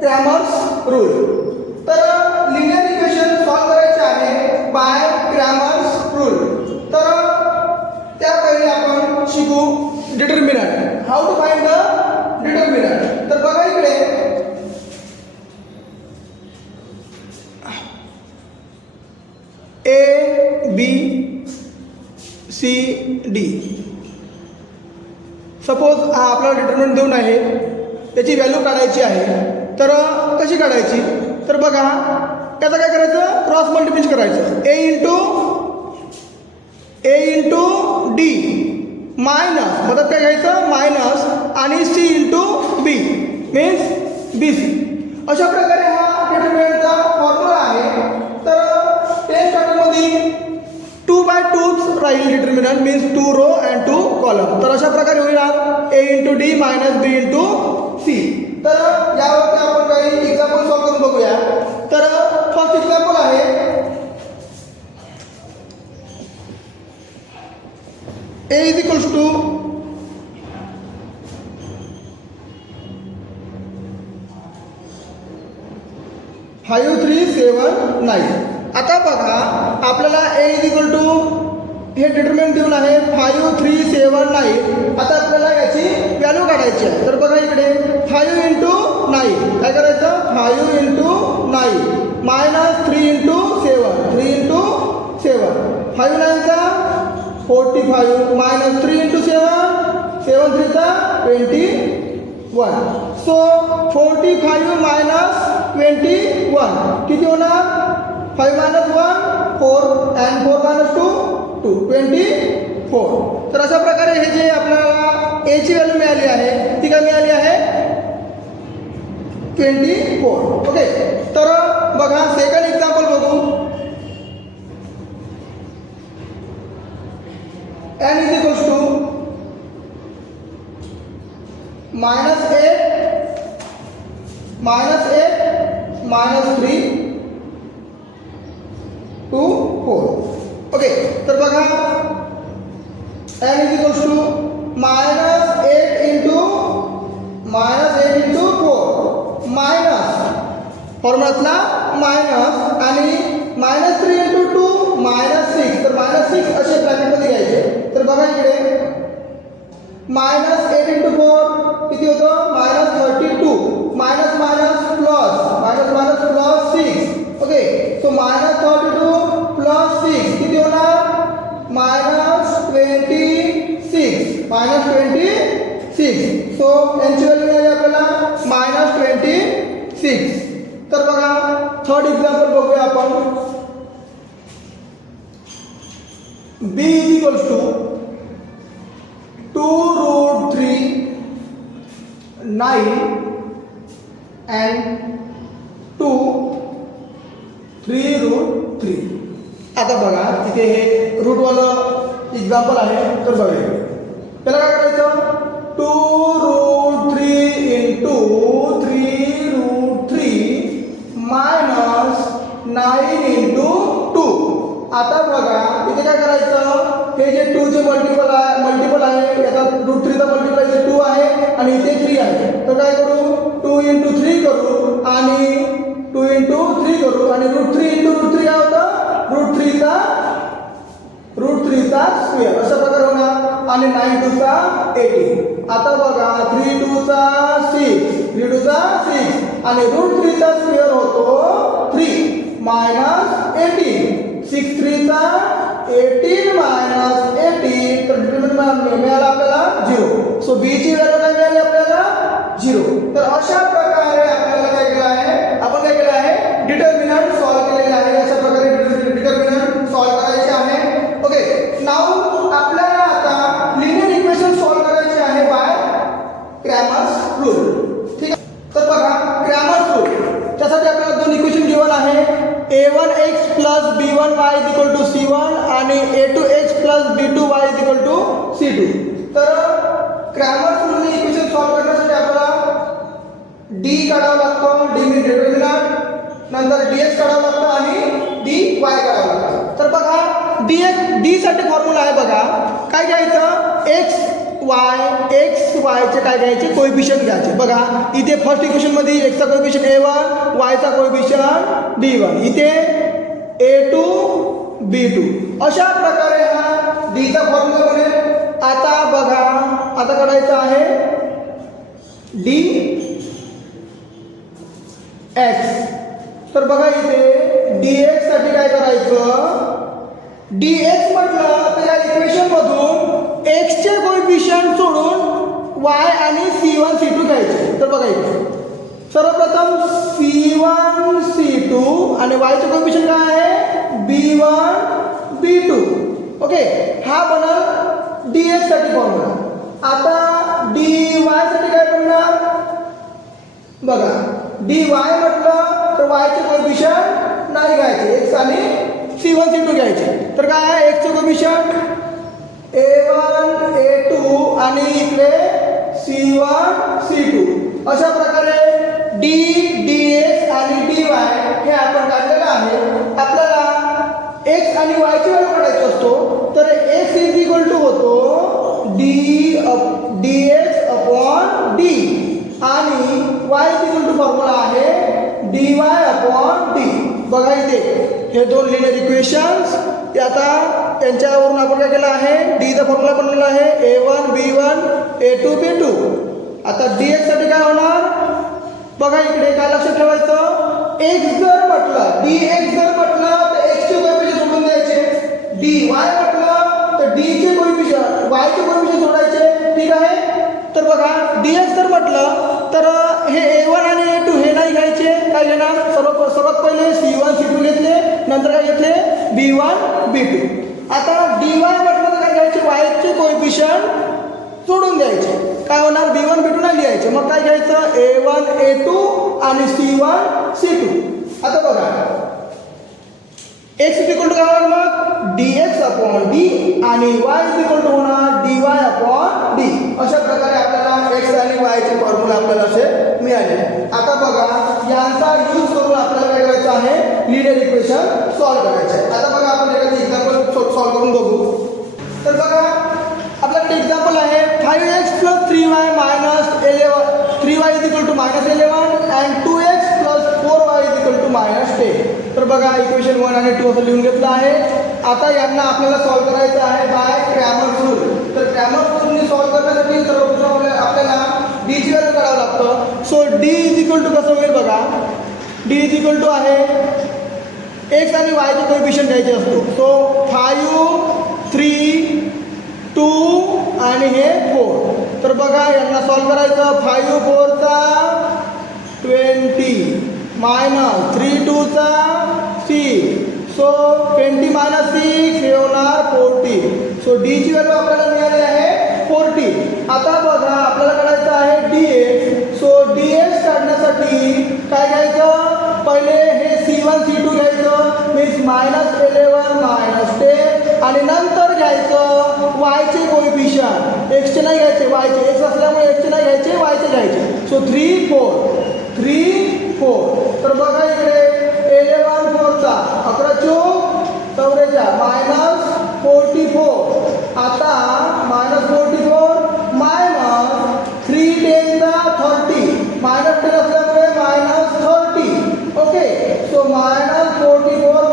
Cramer's rule. तर linear equation solve करायचे आहे बाय क्रॅमर्स रूल. तर त्या पहिले आपण शिकू determinant. How to find the determinant. तर बघा इकडे A B C D. Suppose हा आपला डिटर्मिनंट देऊन आहे, त्याची व्हॅल्यू काढायची आहे. तर कशी काढायची? तर बघा त्याचं काय करायचं, क्रॉस मल्टिप्लिकेशन करायचं. ए इंटू डी मायनस, मतलब काय घ्यायचं मायनस, आणि सी इंटू बी मीन्स बी सी. अशा प्रकारे हा डिटर्मिनंटचा फॉर्म्युला आहे. तर 10 स्टँडर्डमध्ये 2/2 राहील determinant means 2 row and 2 column. तर अशा प्रकारे होईल A into D minus B into C. तर यावरती आपण काही एक्झाम्पल सॉल्व करून बघूया. तर फर्स्ट एक्झाम्पल आहे ए इज इक्वल्स टू फाईव्ह 3 7 9. आता बघा आपल्याला ए इज इक्वल टू हे डिटर्मिनंट देऊन आहे 5 3 7 9. आता आपल्याला याची व्हॅल्यू काढायची आहे. तर बघा इकडे 5 इंटू 9 काय करायचं, 5 into 9 minus 3 into 7 3 into 7 5 9चा 45 minus 3 into 7 7 3चा 21. So 45 minus 21 किती होणार, 5 मायनस 1 4 अँड 4 मायनस 2 2 24. तर अशा प्रकारे हे जे आपल्याला ए ची व्हॅल्यू मिळाली आहे ती काय मिळाली आहे 24. ओके. तर बघा सेकंड एक्झाम्पल बघू. n is equals to -8 minus 3 2 4. Okay. तर बघा n is equals to -8 into 4 minus फॉर्म्युलातला मायनस आणि -3 इंटू 2 -6. तर -6 असे ब्रॅकेटमध्ये घ्यायचे. तर बघा इकडे -8 इंटू 4 किती होतं -32 minus minus plus 6. Okay. So -32 plus 6 किती होणार -26. सो यांची व्हॅल्यू मिळाली आपल्याला -26. तर बघा थर्ड एक्झाम्पल बघूया आपण. b is equals to 2√3 9 and 2 3√3. आता बघा तिथे हे रूटवालं एक्झाम्पल आहे. तर बघा त्याला काय करायचं, 2√3 इंटू 3√3 मायनस 9 इंटू 2. आता बघा इथे काय करायचं, हे जे 2 चे मल्टिपल आहे याचा √3चा मल्टिपल इथे 2 आहे आणि इथे 3 आहे. तर काय करू 2 इंटू 3 करू आणि 2 इंटू 3 करू आणि √3 इंटू √3 काय होतं √3चा स्क्वेअर. अशा प्रकारे होणार आणि 9 2 चा 18. आता बघा 3 2 चा 6 आणि √3चा स्क्वेअर होतो 3 मायनस 18. 6 3 चा 18 मायनस 18. तर डिटर्मिनंट मिळाला आपल्याला 0. सो बी ची व्हॅल्यू काय मिळाली आपल्याला 0. तर अशा प्रकारे आपल्याला काय केलं आहे, आपण काय केलं आहे डिटर्मिनंट सॉल्व केलेले आहे. अशा प्रकारे डिटर्मिनंट सॉल्व करायचे आहे. ओके. नाउ आपल्याला आता लिनियर इक्वेशन सॉल्व करायचे आहे बाय क्रॅमर्स रूल. ठीक आहे. तर बघा क्रॅमर्स रूल त्यासाठी आपल्याला दोन इक्वेशन गिवन आहे. a1x plus b1y is equal to c1 आणि a2x plus b2y is equal to c2. तर क्रॅमर्स रूलने इक्वेशन सॉल्व करण्यासाठी आपल्याला d काढावा लागतो, d मीन डिटर्मिनंट, नंतर dx काढावा लागतो आणि dy काढावा लागतो. तर बघा d साठी फॉर्म्युला आहे बघा काय घ्यायचं, x वाय एक्स वायचे काय घ्यायचे कोएफिशियंट घ्यायचे. बघा इथे फर्स्ट इक्वेशनमध्ये एक्सचा कोएफिशियंट A1 वायचा कोएफिशियंट B1 इथे A2 B2 अशा प्रकारे हा डीचा फॉर्म्युला बनेल. आता बघा आता काढायचं आहे डी एक्स. तर बघा इथे डी एक्स साठी काय करायचं डी एक्स म्हटलं तर या इक्वेशनमधून एक्सचे कोएफिशियंट सोडून वाय आणि C1 C2 घ्यायचे. तर बघा इथे सर्वप्रथम C1 C2 आणि वायचे कोएफिशियंट काय आहे B1 B2. ओके हा बनल डी एक्स साठी फॉर्म्युला. आता डी वाय साठी काय बनणार बघा डी वाय म्हटलं तर वायचे कोएफिशियंट नाही घ्यायचे एक्स आणि C1 C2 घ्यायचे. तर काय आहे एक्सचे कोएफिशियंट A1 A2 आणि इकडे C1 C2. अशा प्रकारे डी dx आणि dy हे आपण काढलेलं आहे. आपल्याला x आणि y ची व्हॅल्यू काढायची असतो. तर x इज इक्वल टू होतो dx अपॉन d आणि y is equal to formula आहे dy अपॉन d. बघा इथे हे दोन लिनियर इक्वेशन्स आता यांच्यावरून आपण काय केलं आहे डीचा फॉर्म्युला बनवलेला आहे A1 B1 A2 B2. आता dx साठी काय होणार बघा इकडे काय लक्षात ठेवायचं x जर म्हटलं dx जर म्हटलं तर x चे कोएफिशियंट सोडून द्यायचे. dy म्हटलं तर d चे कोएफिशियंट y चे कोएफिशियंट सोडायचे. ठीक आहे. तर बघा dx जर म्हटलं तर हे A1 आणि A2 हे नाही घ्यायचे. काय घेणार सर्वात पहिले C1 C2 घेतले नंतर काय घेतले B1 B2. आता dy म्हटलं तर काय घ्यायचे y चे कोएफिशियंट सोडून द्यायचे. काय होणार B1 B2 नाही लिहायचे. मग काय घ्यायचं A1 A2 आणि C1 C2. आता बघा x इज इक्वल टू काय होणार मग dx अपॉन d आणि y इज इक्वल टू होणार dy अपॉन d. अशा प्रकारे आपल्याला x आणि y चे फॉर्म्युला आपल्याला असे मिळाले. आता बघा यांचा यूज करून आपल्याला काय करायचं आहे लिनियर इक्वेशन सॉल्व्ह करायचे आहे. आता बघा आपण एखादं एक्झाम्पल सॉल्व्ह करून बघू. तर बघा आपल्याकडे एक्झाम्पल आहे 5x + 3y - 11 3y is equal to -11 and 2x + 4y is equal to -10. तर बघा इक्वेशन 1 आणि 2 असं लिहून घेतलं आहे. आता यांना आपल्याला सॉल्व्ह करायचं आहे बाय क्रॅमर रूल. तर क्रॅमर रूलने सॉल्व्ह करण्यासाठी सर्वप्रथम आपल्याला d ची व्हॅल्यू काढावं लागतं. So d is equal to कसं होईल बघा d इज इक्वल टू आहे x आणि y चे कोएफिशियंट घ्यायचे असतो. सो 5 3 2 आणि हे 4. तर बघा यांना सॉल्व्ह करायचं 5 4 चा 20 मायनस 3 2 चा 6. सो 20 - 6 हे होणार 40. सो d ची व्हॅल्यू आपल्याला मिळाली आहे 40. आता बघा आपल्याला काढायचं आहे dx. सो dx काढण्यासाठी काय घ्यायचं पहिले हे C1 C2 घ्यायचं मीन्स -11 -10 आणि नंतर घ्यायचं y चे कोएफिशियंट. x चे नाही घ्यायचे y चे x असल्यामुळे x चे नाही घ्यायचे y चे घ्यायचे. सो 3 4 तर बघा इकडे 11 4 चा 11 चौक 44 -44. आता -44 -3 10 चा 30 -10 असल्यामुळे -30. ओके सो -44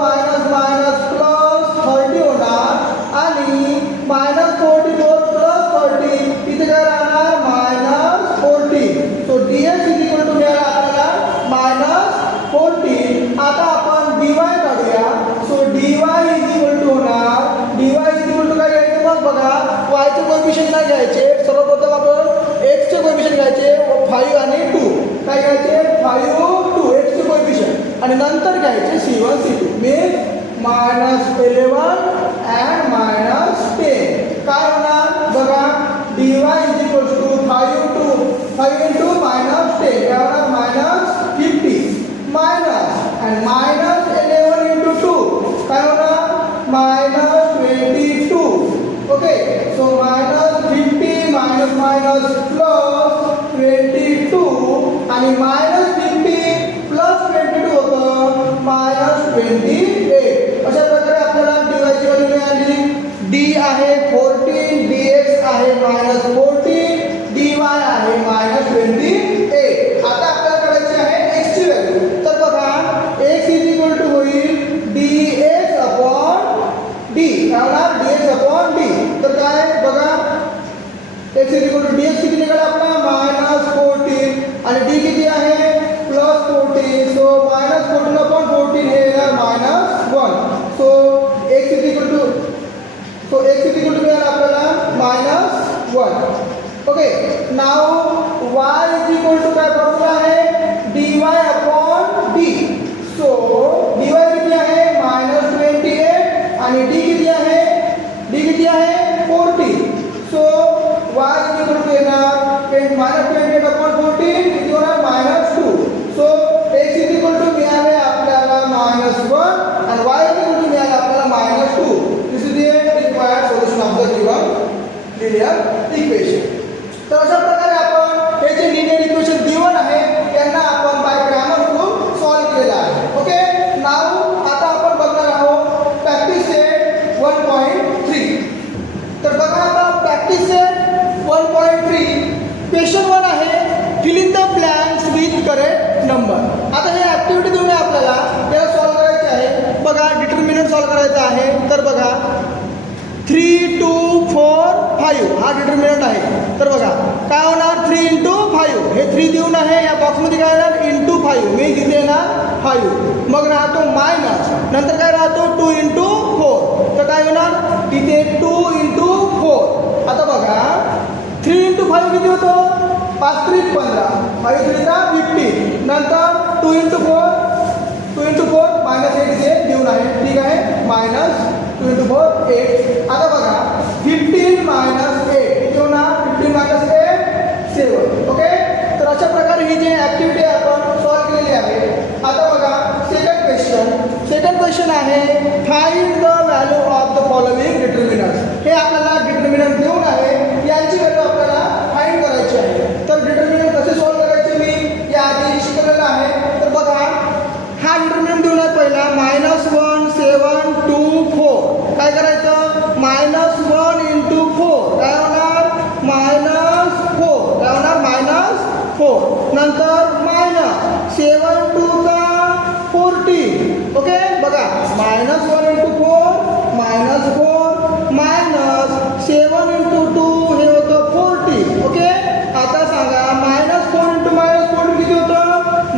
-30 होणार आणि -44 30 इथे काय राहणार -40. So dx is equal to मिळाला आपल्याला -40. आता आपण dy काढूया. So dy is equal to होणार dy इज इक्वल टू काय घ्यायचं मग बघा y चे कोएफिशियंट नाही घ्यायचे. सर्वप्रथम आपण x चे कोएफिशियंट घ्यायचे 5 आणि 2. काय घ्यायचे 5 2 x चे कोएफिशियंट आणि नंतर घ्यायचे C1 C2 मीन्स -11 and -10. काय होणार बघा dy is equal to 5 into -10 काय होणार -50 मायनस and -11 into 2 काय होणार -22. ओके सो -50 प्लस 22 आणि -50 प्लस 22 होतं -28. अशा प्रकारे आपल्याला dy ची व्हॅल्यू मिळाली. d आहे 14 dx आहे -4 आणि डी किती आहे +14. सो -14/14 हे येणार -1. So x is equal to मिळालं आपल्याला -1. Okay, now y is equal to काय फॉर्म्युला आहे dy/d. सो dy किती आहे -28 आणि d किती आहे 40. So y is equal to येणार -28/14 किती होणार -2. So x is equal to मिळाले आपल्याला -1 आणि y इज इक्वल टू मिळाले आपल्याला -2. This is the required solution of the given linear equation. तर अशा प्रकारे आपण हे जे लिनियर इक्वेशन गिवन आहे त्यांना आपण बाय ग्रामर रूल सॉल्व्ह केलेलं आहे. ओके, नाव आता आपण बघणार आहोत प्रॅक्टिस सेट 1.3. तर बघा आता प्रॅक्टिस सेट 1.3 क्वेश्चन 1 आहे fill in the blanks with correct number. आता हे ऍक्टिव्हिटी देऊन आपल्याला याला सॉल्व्ह करायचे आहे. बघा डिटर्मिनंट सॉल्व्ह करायचा आहे. तर बघा 3, 2, 4, 5 हा डिटर्मिनंट आहे. तर बघा काय होणार 3 × 5 हे 3 देऊन आहे. या बॉक्समध्ये काय येणार × 5 मी किती येणार 5. मग राहतो मायनस, नंतर काय राहतो 2 × 4. तर काय होणार तिथे 2 × 4. आता बघा 3 × 5 किती होतो 5 × 3 15, 5 × 3 15. नंतर 2 × 4 -8 हे देऊन आहे. ठीक आहे -2 × 4 8. आता बघा 15 - 8 किती होणार 15 - 8 7. ओके, तर अशा प्रकारे ही जी ऍक्टिव्हिटी आपण सॉल्व्ह केलेली आहे. आता बघा सेकंड क्वेश्चन आहे find the value of the following determinants. हे आपल्याला डिटर्मिनंट देऊन आहे, यांची व्हॅल्यू आपल्याला फाइंड करायची आहे. तर डिटर्मिनंट कसे सॉल्व्ह करायचे मी याआधी शिकवलेलं आहे. तर बघा हा डिटर्मिनंट देऊन आहे पहिला -1 7 2 4. काय करायचं -1 × 4 काय होणार -4. काय होणार -4. नंतर -7 × 2 14. ओके, बघा -1 × 4 -4 -7 × 2 हे होतं 40. ओके, आता सांगा -4 × -14 किती होतं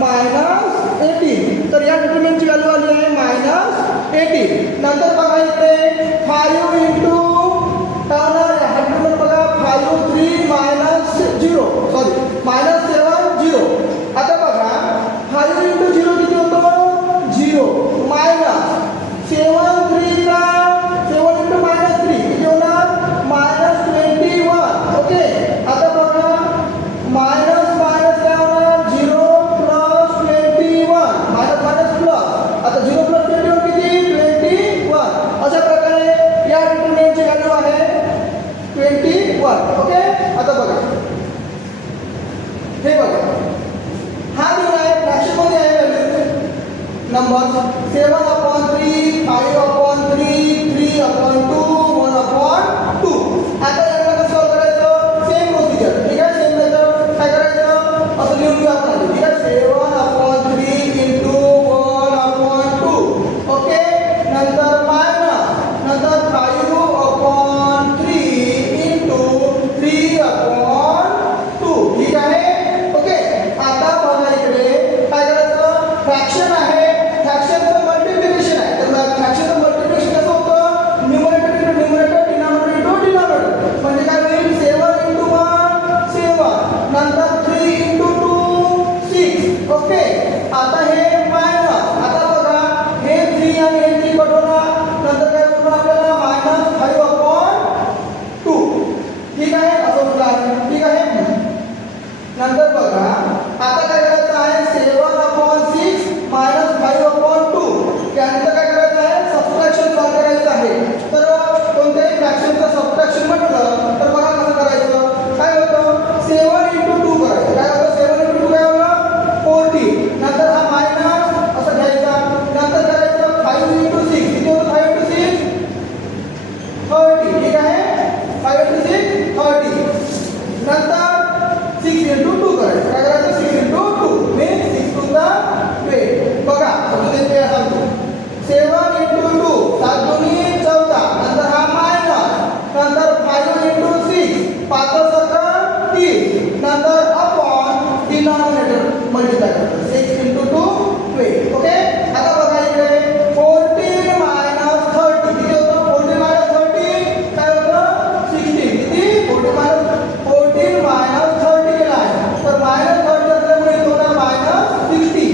-18. तर या डिटर्मिनंटची व्हॅल्यू आली आहे -18. नंतर बघा इकडे 5 × काय होणार हा डिटर्मिनंट बघा 5 3 -0 सॉरी -7 0. आता बघा 5 × 0 किती होतं 0 -7 3 × -3 किती होणार -21. ओके, आता बघा मायनस काय होणार 0 + 21 प्लस. आता 0 + 21 किती 21. अशा प्रकारे या डिटर्मिनंटची व्हॅल्यू आहे 21. ओके, आता बघा हे बघा हा दिला आहे फ्रॅक्शनमध्ये आहे व्हॅल्यू नंबर 7/3 5/3 3/2 1/2. आता याला कसं सॉल्व्ह करायचं सेम प्रोसिजर. ठीक आहे, सेम मेथड. काय करायचं असं लिहून घेऊ आपण. ठीक आहे 7/3 × 1/2. ओके, नंतर मायनस, नंतर 5/3 × 3/2. ठीक आहे. ओके, आता बघा इकडे काय करायचं फ्रॅक्शन आहे, फ्रॅक्शनचं मल्टिप्लिकेशन आहे. तर फ्रॅक्शनचं मल्टिप्लिकेशन कसं होतं न्यूमरेटर × न्यूमरेटर डिनॉमिनेटर × डिनॉमिनेटर. म्हणजे काय होईल 7 × 1 7, नंतर 3 × 2 6. ओके, आता हे मायनस. आता बघा हे 3 आणि हे 3 कट होणार. नंतर काय होणार आपल्याला -5/2. ठीक आहे, असं होणार आहे. ठीक आहे, नंतर बघा आता काय करायचं आहे 7/6 - 5/2. त्यानंतर काय करायचं आहे सबट्रॅक्शन सॉल्व्ह करायचं आहे. तर कोणत्याही फ्रॅक्शनचं सबट्रॅक्शन म्हटलं तर बघा कसं करायचं. काय होतं 7 × 2 करायचं. काय होतं 7 × 2 काय होतं 40. नंतर हा डिनॉमिनेटर मल्टिप्लाय करतो 6 into 2 12 ओके आता बघा इकडे 14 minus 30 किती होतं 14 minus 30 काय होतं 16 किती 14 minus 30 केला आहे तर minus 30 असल्यामुळे इथं होणार minus 60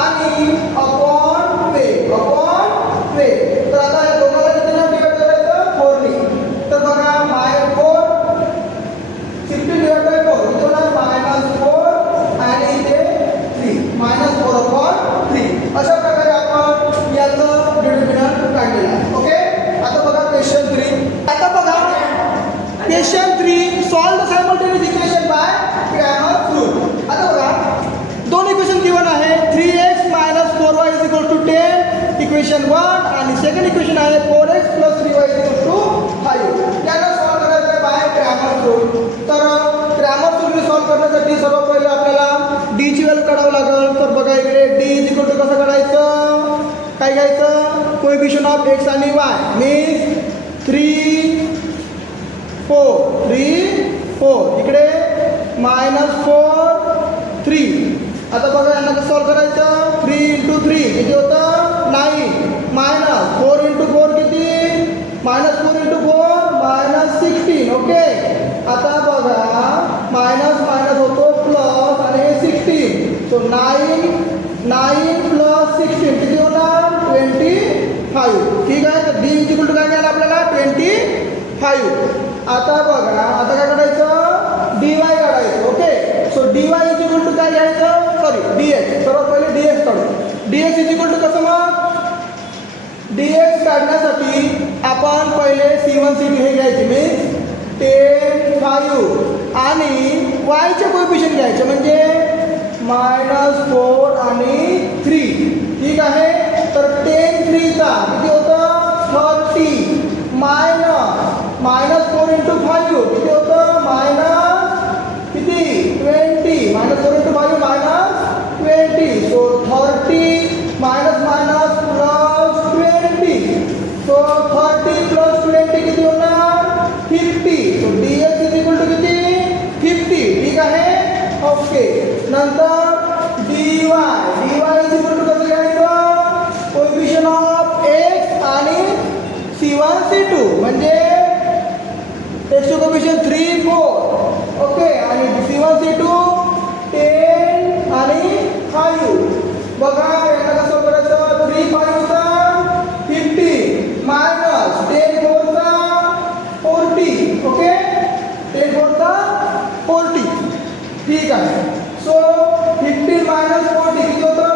आणि upon 12 तर आता या दोघांना किती ना डिवाइड करायचं 4 ने तर बघा -4 16 divided by 4 किती होणार -4 आणि इथे 3 -4 upon 3 अशा प्रकारे आपण याचं डिटर्मिनंट काढलेलं आहे ओके आता बघा क्वेश्चन 3 आता बघा question 3 solve the simultaneous equation by Cramer's rule आता बघा दोन इक्वेशन गिवन आहे 3x 4y 10 इक्वेशन 1 आणि सेकंड इक्वेशन आहे 4x 3y 5 याला सॉल्व करायचं आहे बाय क्रॅमर्स रूल तर क्रॅमर्स रूल सॉल्व करण्यासाठी सर्वात पहिले आपल्याला d ची व्हॅल्यू काढावी लागेल तर बघा इकडे d कसं काढायचं काय घ्यायचं कोएफिशियंट ऑफ x आणि y मीन्स 3 4 इकडे -4 3 आता बघा यांना कसं सॉल्व करायचं 3 into 3 किती होतं 9 -4 into 4 किती -4 into 4 -16 ओके आता बघा मायनस होतो प्लस आणि हे 16 सो 9 plus 16 किती होणार 25 ठीक आहे तर d इक्वल टू काय मिळालं आपल्याला 25 आता बघा आता काय काढायचं dy काढायचं okay so dy equal to काय घ्यायचं सॉरी dx सर्वात पहिले dx काढू dx इक्वल टू कसं मग dx काढण्यासाठी आपण पहिले c1 c2 हे घ्यायचे मीन्स 10 5 आणि y चे कोएफिशियंट घ्यायचे म्हणजे -4 आणि 3 ठीक आहे तर 10 3 चा किती होतं 30 -4 into 5 किती होतं किती 20 -4 into 5 -20 so 30 minus plus 20 so 30 plus 20 किती होणार 50 so dx is equal to किती 50 ठीक आहे ओके नंतर dy is equal to कसं घ्यायचं कोएफिशियंट ऑफ x आणि c1 c2 म्हणजे x चे कोएफिशियंट 3 4 ओके आणि c1 c2 10 आणि 5 बघा यांना कसं करायचं 3 5 चा 50 मायनस 10 4 चा 40 ओके 10 4 चा 40 ठीक आहे सो 50 minus 40 किती होतं